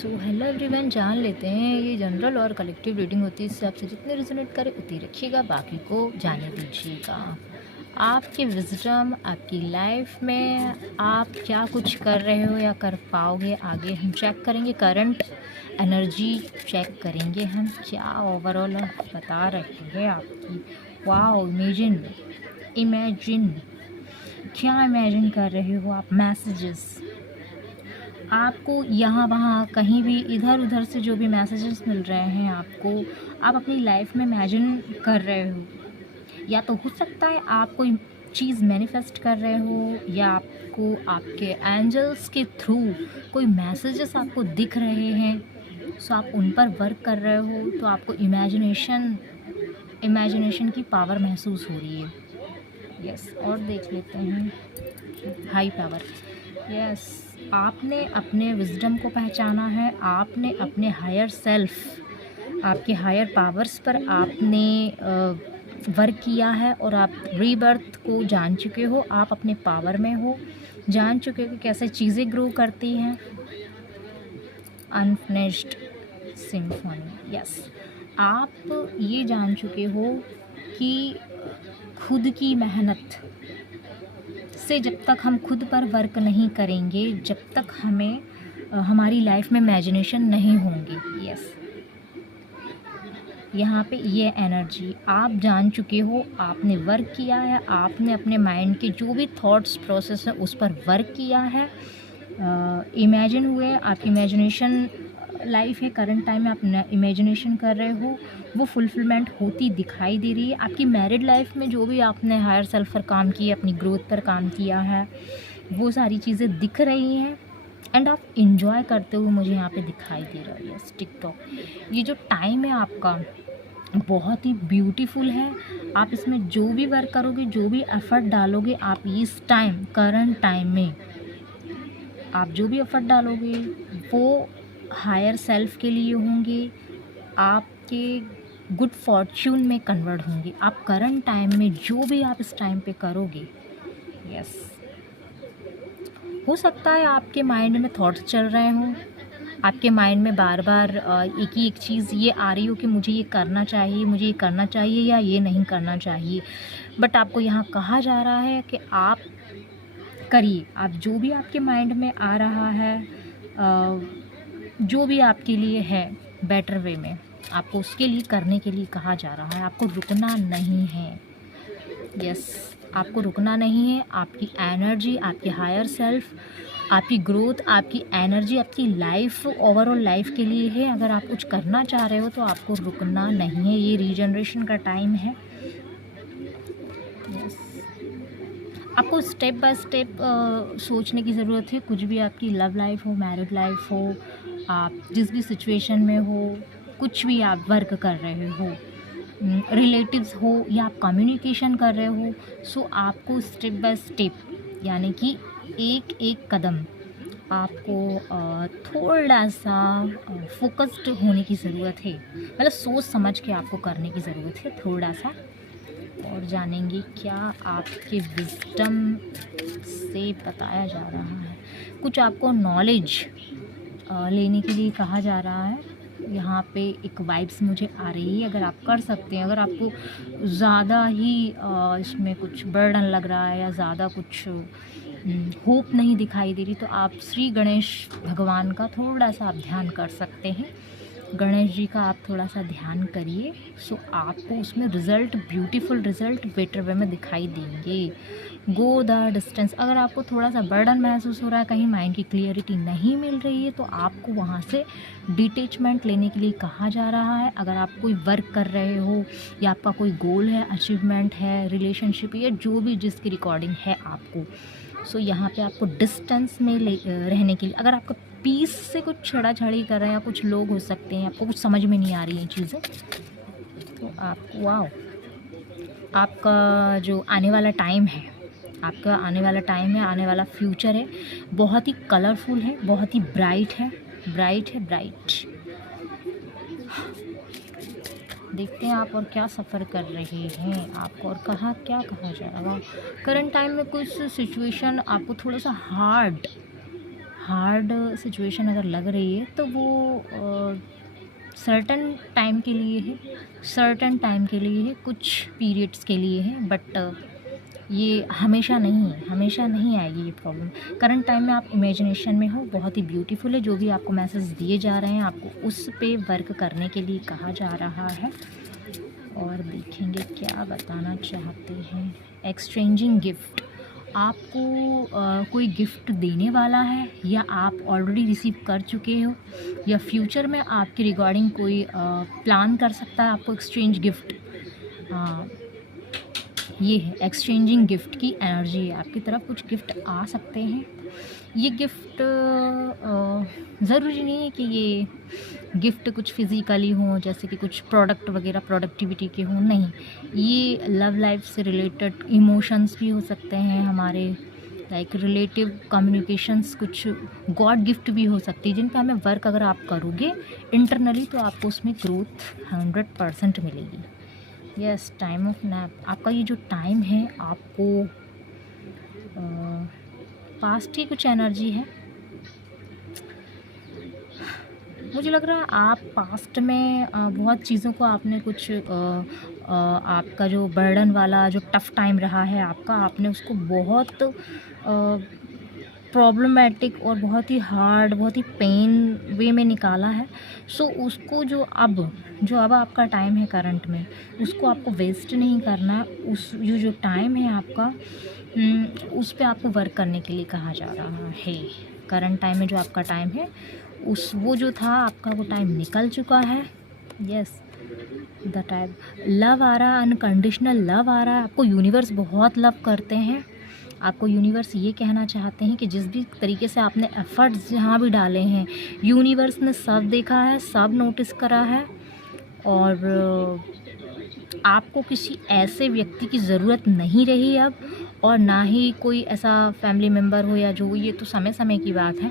Hello everyone, जान लेते हैं ये जनरल और कलेक्टिव रीडिंग होती है। इससे आपसे जितने रिजोनेट करे उतनी रखिएगा, बाकी को जाने दीजिएगा। आपके विजडम आपकी लाइफ में आप क्या कुछ कर रहे हो या कर पाओगे आगे हम चेक करेंगे। करंट एनर्जी चेक करेंगे हम, क्या ओवरऑल बता रही है आपकी। वाओ, इमेजिन इमेजिन क्या इमेजिन कर रहे हो आप। मैसेजेस आपको यहाँ वहाँ कहीं भी इधर उधर से जो भी मैसेजेस मिल रहे हैं आपको, आप अपनी लाइफ में इमेजिन कर रहे हो। या तो हो सकता है आप कोई चीज़ मैनिफेस्ट कर रहे हो, या आपको आपके एंजल्स के थ्रू कोई मैसेजेस आपको दिख रहे हैं, सो आप उन पर वर्क कर रहे हो। तो आपको इमेजिनेशन की पावर महसूस हो रही है। यस, और देख लेते हैं हाई पावर। यस, आपने अपने विजडम को पहचाना है, आपने अपने हायर सेल्फ, आपके हायर पावर्स पर आपने वर्क किया है और आप रीबर्थ को जान चुके हो। आप अपने पावर में हो, जान चुके हो कि कैसे चीज़ें ग्रो करती हैं। Unfinished symphony. यस, आप ये जान चुके हो कि खुद की मेहनत से जब तक हम खुद पर वर्क नहीं करेंगे, जब तक हमें हमारी लाइफ में इमेजिनेशन नहीं होंगी। यस, यहाँ पे ये एनर्जी आप जान चुके हो, आपने वर्क किया है, आपने अपने माइंड के जो भी थॉट्स प्रोसेस है उस पर वर्क किया है। इमेजिन हुए, आपकी इमेजिनेशन लाइफ है, करंट टाइम में आप इमेजिनेशन कर रहे हो, वो फुलफिलमेंट होती दिखाई दे रही है। आपकी मैरिड लाइफ में जो भी आपने हायर सेल्फ पर काम किया, अपनी ग्रोथ पर काम किया है, वो सारी चीज़ें दिख रही हैं एंड आप इंजॉय करते हुए मुझे यहाँ पे दिखाई दे रहा है। यस, टिकटॉक, ये जो टाइम है आपका बहुत ही ब्यूटीफुल है। आप इसमें जो भी वर्क करोगे, जो भी एफर्ट डालोगे, आप इस टाइम करंट टाइम में आप जो भी एफर्ट डालोगे वो हायर सेल्फ के लिए होंगे, आपके गुड फॉर्च्यून में कन्वर्ट होंगे। आप करंट टाइम में जो भी आप इस टाइम पे करोगे, यस, हो सकता है आपके माइंड में थॉट्स चल रहे हों, आपके माइंड में बार बार एक ही एक चीज़ ये आ रही हो कि मुझे ये करना चाहिए, मुझे ये करना चाहिए या ये नहीं करना चाहिए। बट आपको यहाँ कहा जा रहा है कि आप करिए, आप जो भी आपके माइंड में आ रहा है, जो भी आपके लिए है बेटर वे में, आपको उसके लिए करने के लिए कहा जा रहा है। आपको रुकना नहीं है। यस, आपको रुकना नहीं है। आपकी एनर्जी, आपकी हायर सेल्फ, आपकी ग्रोथ, आपकी एनर्जी, आपकी लाइफ, ओवरऑल लाइफ के लिए है। अगर आप कुछ करना चाह रहे हो तो आपको रुकना नहीं है। ये रीजनरेशन का टाइम है। यस, आपको स्टेप बाय स्टेप सोचने की ज़रूरत है। कुछ भी आपकी लव लाइफ हो, मैरिड लाइफ हो, आप जिस भी सिचुएशन में हो, कुछ भी आप वर्क कर रहे हो, रिलेटिव्स हो या आप कम्युनिकेशन कर रहे हो, सो आपको स्टेप बाय स्टेप यानी कि एक एक कदम आपको थोड़ा सा फोकस्ड होने की ज़रूरत है। मतलब सोच समझ के आपको करने की ज़रूरत है थोड़ा सा। और जानेंगे क्या आपके विजडम से बताया जा रहा है। कुछ आपको नॉलेज लेने के लिए कहा जा रहा है। यहाँ पे एक वाइब्स मुझे आ रही है। अगर आप कर सकते हैं, अगर आपको ज़्यादा ही इसमें कुछ बर्डन लग रहा है या ज़्यादा कुछ होप नहीं दिखाई दे रही, तो आप श्री गणेश भगवान का थोड़ा सा आप ध्यान कर सकते हैं। गणेश जी का आप थोड़ा सा ध्यान करिए, सो आपको उसमें result, beautiful result better way में दिखाई देंगे। Go the distance. अगर आपको थोड़ा सा बर्डन महसूस हो रहा है, कहीं माइंड की क्लियरिटी नहीं मिल रही है, तो आपको वहाँ से डिटैचमेंट लेने के लिए कहा जा रहा है। अगर आप कोई वर्क कर रहे हो या आपका कोई गोल है, अचीवमेंट है, रिलेशनशिप या जो भी जिसकी रिकॉर्डिंग है आपको, सो यहाँ पे आपको डिस्टेंस में रहने के लिए, अगर आपको पीस से कुछ छेड़ा-छाड़ी कर रहे हैं या कुछ लोग हो सकते हैं, आपको कुछ समझ में नहीं आ रही हैं चीज़ें, तो आप वाओ, आपका जो आने वाला टाइम है, आपका आने वाला टाइम है, आने वाला फ्यूचर है, बहुत ही कलरफुल है, बहुत ही ब्राइट है, ब्राइट है, ब्राइट। देखते हैं आप और क्या सफ़र कर रहे हैं आपको, और कहाँ क्या कहा जाएगा। करंट टाइम में कुछ सिचुएशन आपको थोड़ा सा हार्ड सिचुएशन अगर लग रही है तो वो सर्टेन टाइम के लिए है, सर्टेन टाइम के लिए है, कुछ पीरियड्स के लिए है, बट ये हमेशा नहीं है, हमेशा नहीं आएगी ये प्रॉब्लम। करंट टाइम में आप इमेजिनेशन में हो, बहुत ही ब्यूटीफुल है। जो भी आपको मैसेज दिए जा रहे हैं आपको उस पे वर्क करने के लिए कहा जा रहा है। और देखेंगे क्या बताना चाहते हैं। एक्सचेंजिंग गिफ्ट, आपको कोई गिफ्ट देने वाला है या आप ऑलरेडी रिसीव कर चुके हो, या फ्यूचर में आपके रिगार्डिंग कोई प्लान कर सकता है आपको एक्सचेंज गिफ्ट। ये है एक्सचेंजिंग गिफ्ट की एनर्जी है, आपकी तरफ कुछ गिफ्ट आ सकते हैं। ये गिफ्ट ज़रूरी नहीं है कि ये गिफ्ट कुछ फिज़िकली हो, जैसे कि कुछ प्रोडक्ट वगैरह प्रोडक्टिविटी के हों, नहीं। ये लव लाइफ से रिलेटेड इमोशंस भी हो सकते हैं हमारे, लाइक रिलेटिव कम्युनिकेशंस, कुछ गॉड गिफ्ट भी हो सकती है जिन पे हमें वर्क अगर आप करोगे इंटरनली तो आपको उसमें ग्रोथ 100% मिलेगी। यस, टाइम ऑफ नैप, आपका ये जो टाइम है आपको पास्ट की कुछ एनर्जी है। मुझे लग रहा है आप पास्ट में बहुत चीज़ों को आपने कुछ आपका जो बर्डन वाला जो टफ़ टाइम रहा है आपका, आपने उसको बहुत प्रॉब्लमेटिक और बहुत ही हार्ड, बहुत ही पेन वे में निकाला है। सो उसको जो अब आपका टाइम है करंट में, उसको आपको वेस्ट नहीं करना है। उस जो टाइम है आपका उस पे आपको वर्क करने के लिए कहा जा रहा है। करंट टाइम में जो आपका टाइम है वो जो था आपका, वो टाइम निकल चुका है। यस, द टाइम लव आ रहा है, अनकंडीशनल लव आ रहा है। आपको यूनिवर्स बहुत लव करते हैं। आपको यूनिवर्स ये कहना चाहते हैं कि जिस भी तरीके से आपने एफ़र्ट्स जहाँ भी डाले हैं, यूनिवर्स ने सब देखा है, सब नोटिस करा है। और आपको किसी ऐसे व्यक्ति की ज़रूरत नहीं रही अब, और ना ही कोई ऐसा फैमिली मेम्बर हो या जो, ये तो समय समय की बात है।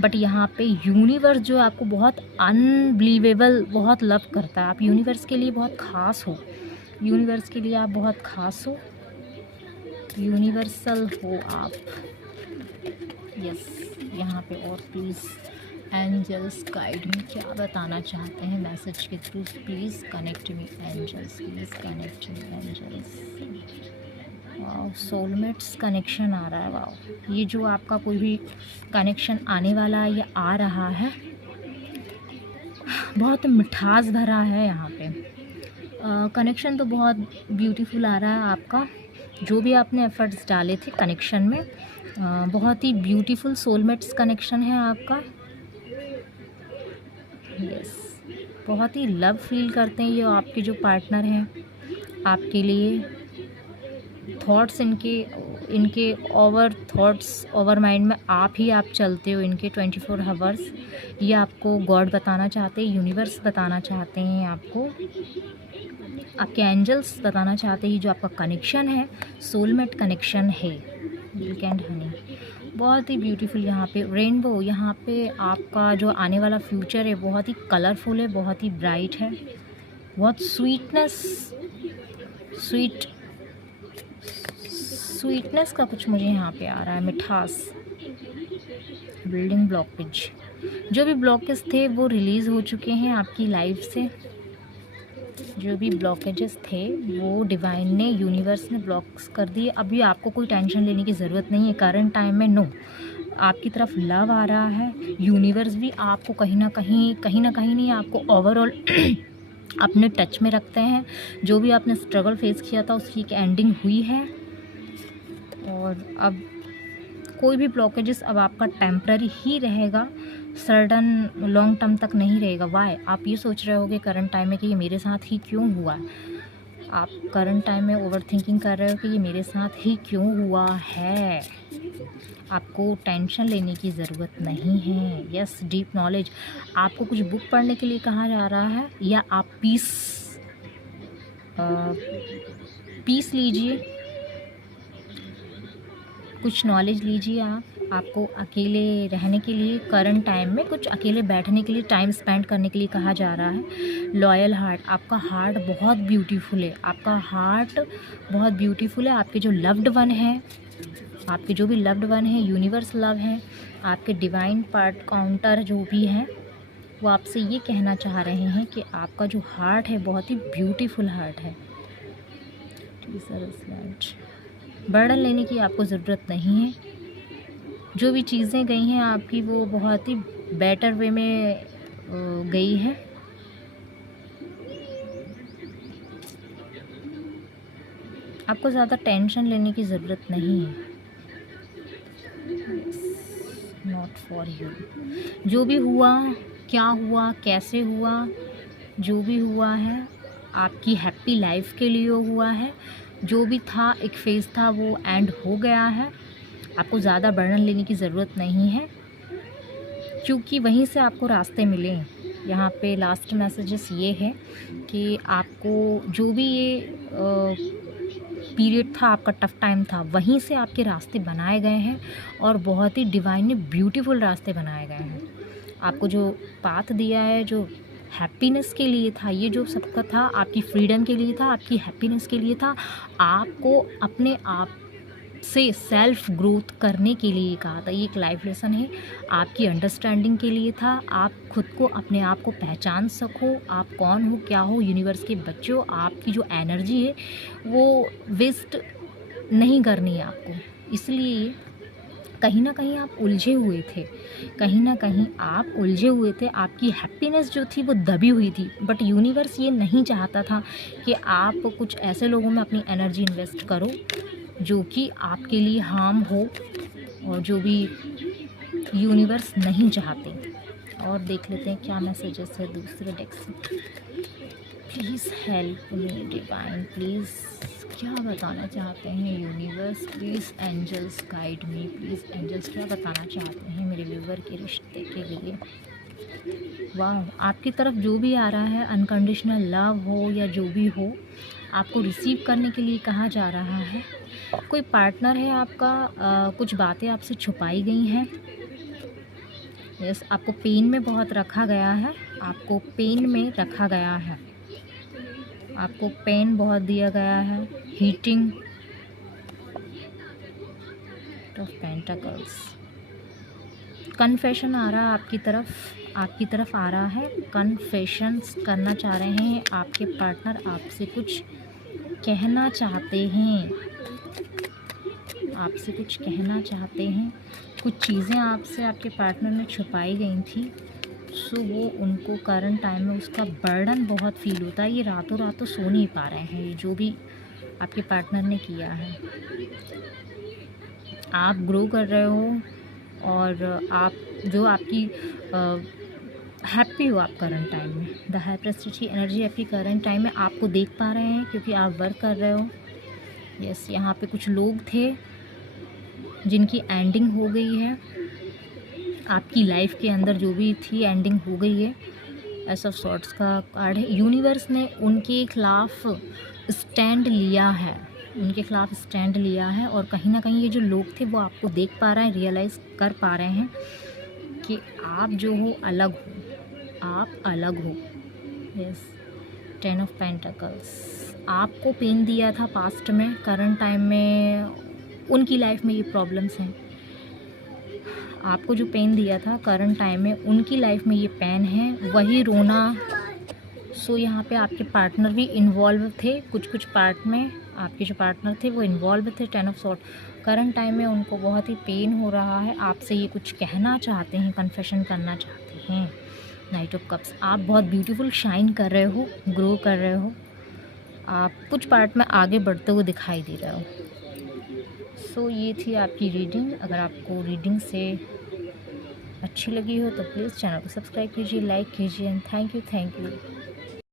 बट यहाँ पे यूनिवर्स जो आपको बहुत अनबिलीवेबल बहुत लव करता है। आप यूनिवर्स के लिए बहुत ख़ास हो, यूनिवर्स के लिए आप बहुत ख़ास हो, यूनिवर्सल हो आप। यस, यहाँ पे और प्लीज़ एंजल्स गाइड मी, क्या बताना चाहते हैं मैसेज के through. Please connect me angels, please connect me angels. Wow, soulmates connection आ रहा है। वाओ, ये जो आपका कोई भी कनेक्शन आने वाला है या आ रहा है, बहुत मिठास भरा है यहाँ पे। कनेक्शन तो बहुत ब्यूटीफुल आ रहा है आपका। जो भी आपने एफर्ट्स डाले थे कनेक्शन में, बहुत ही ब्यूटीफुल सोलमेट्स कनेक्शन है आपका। यस, बहुत ही लव फील करते हैं ये आपके जो पार्टनर हैं आपके लिए। थॉट्स इनके ओवर थॉट्स ओवर माइंड में आप चलते हो इनके 24 हावर्स। ये आपको गॉड बताना चाहते हैं, यूनिवर्स बताना चाहते हैं आपको, आपके एंजल्स बताना चाहते हैं। ये जो आपका कनेक्शन है सोलमेट कनेक्शन है। मिल्क एंड हनी, बहुत ही ब्यूटीफुल। यहाँ पे रेनबो, यहाँ पे आपका जो आने वाला फ्यूचर है बहुत ही कलरफुल है, बहुत ही ब्राइट है, बहुत स्वीटनेस का कुछ मुझे यहाँ पे आ रहा है, मिठास। बिल्डिंग ब्लॉकेज, जो भी ब्लॉकेज थे वो रिलीज़ हो चुके हैं आपकी लाइफ से। जो भी ब्लॉकेजेस थे वो डिवाइन ने, यूनिवर्स ने ब्लॉक्स कर दिए। अभी आपको कोई टेंशन लेने की ज़रूरत नहीं है करंट टाइम में। नो, आपकी तरफ लव आ रहा है। यूनिवर्स भी आपको कहीं ना कहीं नहीं, आपको ओवरऑल अपने टच में रखते हैं। जो भी आपने स्ट्रगल फेस किया था उसकी एक एंडिंग हुई है, और अब कोई भी ब्लॉकेजेस अब आपका टेम्पररी ही रहेगा, सर्टन लॉन्ग टर्म तक नहीं रहेगा। वाई, आप ये सोच रहे होगे करंट टाइम में कि ये मेरे साथ ही क्यों हुआ। आप करंट टाइम में ओवर थिंकिंग कर रहे हो कि ये मेरे साथ ही क्यों हुआ है। आपको टेंशन लेने की ज़रूरत नहीं है। यस, डीप नॉलेज, आपको कुछ बुक पढ़ने के लिए कहा जा रहा है, या आप पीस लीजिए, कुछ नॉलेज लीजिए। आपको अकेले रहने के लिए करंट टाइम में, कुछ अकेले बैठने के लिए, टाइम स्पेंड करने के लिए कहा जा रहा है। लॉयल हार्ट, आपका हार्ट बहुत ब्यूटीफुल है, आपका हार्ट बहुत ब्यूटीफुल है। आपके जो लव्ड वन है आपके जो भी लव्ड वन है, यूनिवर्स लव है, आपके डिवाइन पार्ट काउंटर जो भी हैं, वो आपसे ये कहना चाह रहे हैं कि आपका जो हार्ट है बहुत ही ब्यूटीफुल हार्ट है। बर्डन लेने की आपको ज़रूरत नहीं है। जो भी चीज़ें गई हैं आपकी, वो बहुत ही बेटर वे में गई है। आपको ज़्यादा टेंशन लेने की ज़रूरत नहीं है। Not for you. जो भी हुआ, क्या हुआ, कैसे हुआ, जो भी हुआ है आपकी हैप्पी लाइफ के लिए हुआ है। जो भी था, एक फेज़ था, वो एंड हो गया है। आपको ज़्यादा बर्डन लेने की ज़रूरत नहीं है, क्योंकि वहीं से आपको रास्ते मिले। यहाँ पे लास्ट मैसेजेस ये है कि आपको जो भी ये पीरियड था, आपका टफ़ टाइम था, वहीं से आपके रास्ते बनाए गए हैं और बहुत ही डिवाइनली ब्यूटीफुल रास्ते बनाए गए हैं। आपको जो पाथ दिया है, जो हैप्पीनेस के लिए था, ये जो सबका था, आपकी फ्रीडम के लिए था, आपकी हैप्पीनेस के लिए था, आपको अपने आप से सेल्फ ग्रोथ करने के लिए कहा था। ये एक लाइफ लेसन है, आपकी अंडरस्टैंडिंग के लिए था। आप खुद को, अपने आप को पहचान सको, आप कौन हो, क्या हो, यूनिवर्स के बच्चे हो। आपकी जो एनर्जी है वो वेस्ट नहीं करनी है आपको। इसलिए कहीं ना कहीं आप उलझे हुए थे, कहीं ना कहीं आप उलझे हुए थे। आपकी हैप्पीनेस जो थी वो दबी हुई थी, बट यूनिवर्स ये नहीं चाहता था कि आप कुछ ऐसे लोगों में अपनी एनर्जी इन्वेस्ट करो जो कि आपके लिए हार्म हो, और जो भी यूनिवर्स नहीं चाहते। और देख लेते हैं क्या मैसेजेस है दूसरे डेक से। Please help me divine, please क्या बताना चाहते हैं universe, please angels guide me, please angels क्या बताना चाहते हैं मेरे व्यूअर के रिश्ते के लिए। वाह, आपकी तरफ जो भी आ रहा है, अनकंडीशनल लव हो या जो भी हो, आपको रिसीव करने के लिए कहा जा रहा है। कोई पार्टनर है आपका, कुछ बातें आपसे छुपाई गई हैं। यस, आपको पेन में बहुत रखा गया है, आपको पेन में रखा गया है, आपको पेन बहुत दिया गया है। हीटिंग ऑफ पेंटाकल्स, कन्फेशन आ रहा है आपकी तरफ आ रहा है। कन्फेशंस करना चाह रहे हैं आपके पार्टनर, आपसे कुछ कहना चाहते हैं, आपसे कुछ कहना चाहते हैं। कुछ चीज़ें आपसे आपके पार्टनर ने छुपाई गई थी, सो वो उनको करंट टाइम में उसका बर्डन बहुत फील होता है। ये रातों रातों सो नहीं पा रहे हैं, ये जो भी आपके पार्टनर ने किया है। आप ग्रो कर रहे हो और आप जो आपकी हैप्पी हो आप करंट टाइम में। द हाई प्रेस्टीज की एनर्जी आपकी करंट टाइम में आपको देख पा रहे हैं, क्योंकि आप वर्क कर रहे हो। यस, यहाँ पे कुछ लोग थे जिनकी एंडिंग हो गई है, आपकी लाइफ के अंदर जो भी थी एंडिंग हो गई है। एस ऑफ सॉर्ट्स का कार्ड है। यूनिवर्स ने उनके खिलाफ स्टैंड लिया है, उनके खिलाफ स्टैंड लिया है, और कहीं ना कहीं ये जो लोग थे वो आपको देख पा रहे हैं, रियलाइज़ कर पा रहे हैं कि आप जो हो अलग हो, आप अलग हो। यस, 10 ऑफ पेंटाकल्स, आपको पेन दिया था पास्ट में, करंट टाइम में उनकी लाइफ में ये प्रॉब्लम्स हैं। आपको जो पेन दिया था करंट टाइम में, उनकी लाइफ में ये पेन है, वही रोना। सो यहाँ पे आपके पार्टनर भी इन्वॉल्व थे, कुछ पार्ट में आपके जो पार्टनर थे वो इन्वॉल्व थे। 10 ऑफ सॉर्ट, करंट टाइम में उनको बहुत ही पेन हो रहा है, आपसे ये कुछ कहना चाहते हैं, कन्फेशन करना चाहते हैं। नाइट ऑफ कप्स, आप बहुत ब्यूटीफुल शाइन कर रहे हो, ग्रो कर रहे हो, आप कुछ पार्ट में आगे बढ़ते हुए दिखाई दे रहे हो। सो ये थी आपकी रीडिंग। अगर आपको रीडिंग से अच्छी लगी हो तो प्लीज़ चैनल को सब्सक्राइब कीजिए, लाइक कीजिए, एंड थैंक यू।